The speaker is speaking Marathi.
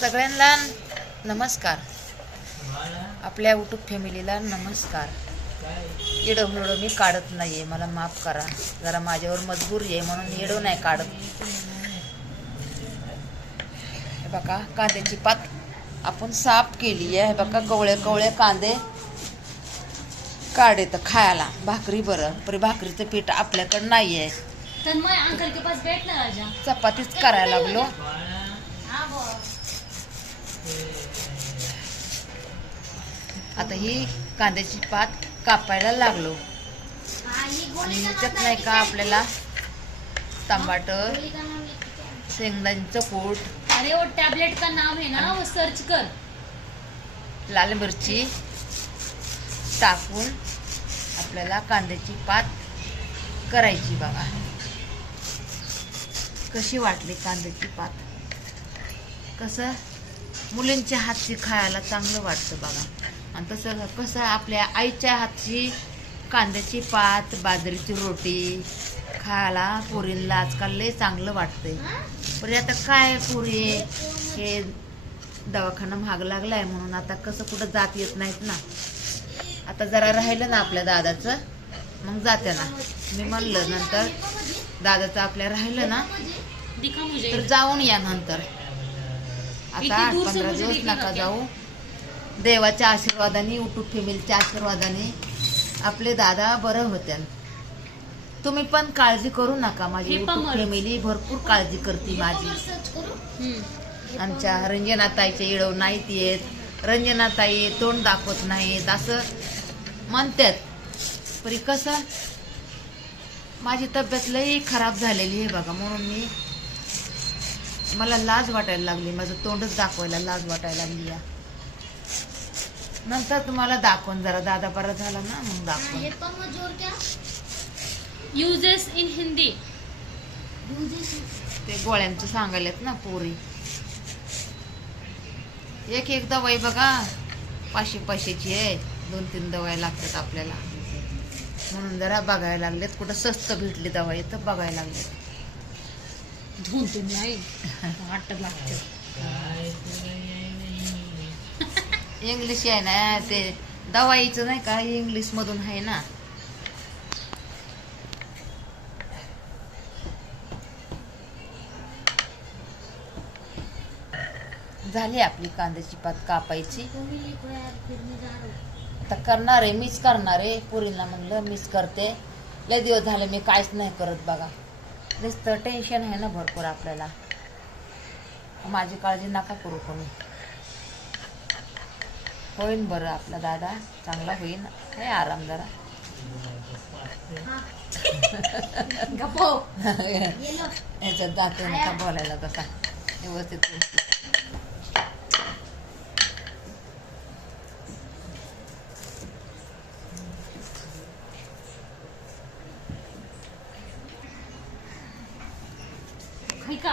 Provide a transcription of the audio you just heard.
सगळ्यांना नमस्कार. आपल्या यूट्यूब फॅमिलीला नमस्कार. येडो मी काढत नाहीये, मला माफ करा. जरा माझ्यावर मजबूरी आहे म्हणून येडो नाही काढत. हे बघा कांद्याची पात आपण साफ केली आहे. हे बघा कवळे कवळे कांदे काढे तर खायला भाकरी बरं. पर भाकरीचं पीठ आपल्याकडं नाही आहे. चपातीच करायला लागलो. आता ही कांद्याची पात कापायला लागलो आणि त्यात नाही का आपल्याला टमाटर, शेंगदाण्याचं कूट, अरे वो टैबलेट का नाम है ना, वो सर्च कर. लाल मिरची टाकून आपल्याला कांद्याची पात करायची. बघा कशी वाटली कांद्याची पात. कसं मुलींच्या हातची खायला चांगलं वाटतं बघा. आणि तसं कसं आपल्या आईच्या हातची कांद्याची पात, बाजरीची रोटी खायला पोरींना आजकाल लय चांगलं वाटतंय. पण आता काय पोरी हे दवाखाना महाग लागलाय म्हणून आता कसं कुठं जात येत नाहीत ना. आता जरा राहिलं ना आपल्या दादाचं मग जाते ना. मी म्हणलं नंतर दादाचं आपल्या राहिलं ना तर जाऊन या नंतर. आता 8-15 दिवस नका जाऊ. देवाच्या आशीर्वादाने, यूट्यूब फॅमिलीच्या आशीर्वादाने आपले दादा बरं होत्या. तुम्ही पण काळजी करू नका. माझी यूट्यूब फॅमिली भरपूर काळजी करते माझी. आमच्या रंजनाताईचे इळव नाहीत येत. रंजनाताई तोंड दाखवत नाहीत असं म्हणतात. परी कसं माझी तब्येत लई खराब झालेली आहे बघा. म्हणून मला लाज वाटायला लागली. माझं तोंडच दाखवायला लाज वाटायला लागली. नंतर तुम्हाला दाखवून जरा दादा बरा झाला ना मग दाखवून. Uses in Hindi. ते गोळ्यांचं सांगायलेत ना पोरी. एक दवाई बघा 500-500ची आहे. 2-3 दवाई लागतात आपल्याला. म्हणून जरा बघायला लागलेत कुठं स्वस्त भेटली दवाई तर बघायला लागलेत. 2-3 नाही 8 लागते. इंग्लिश आहे ना ते दवाईचं नाही का इंग्लिश मधून आहे ना. झाली आपली कांद्याची पात कापायची. आता करणार आहे मीच करणार आहे. पुरीला म्हणलं मीच करते. लय दिवस झाले मी काहीच नाही करत बघा. नुसतं टेन्शन आहे ना भरपूर आपल्याला. माझी काळजी नका करू कोणी. होईन बरं आपला दादा चांगला होईन. काय आराम जरा. याच्यात जाते नका बोलायला तसा व्यवस्थित. का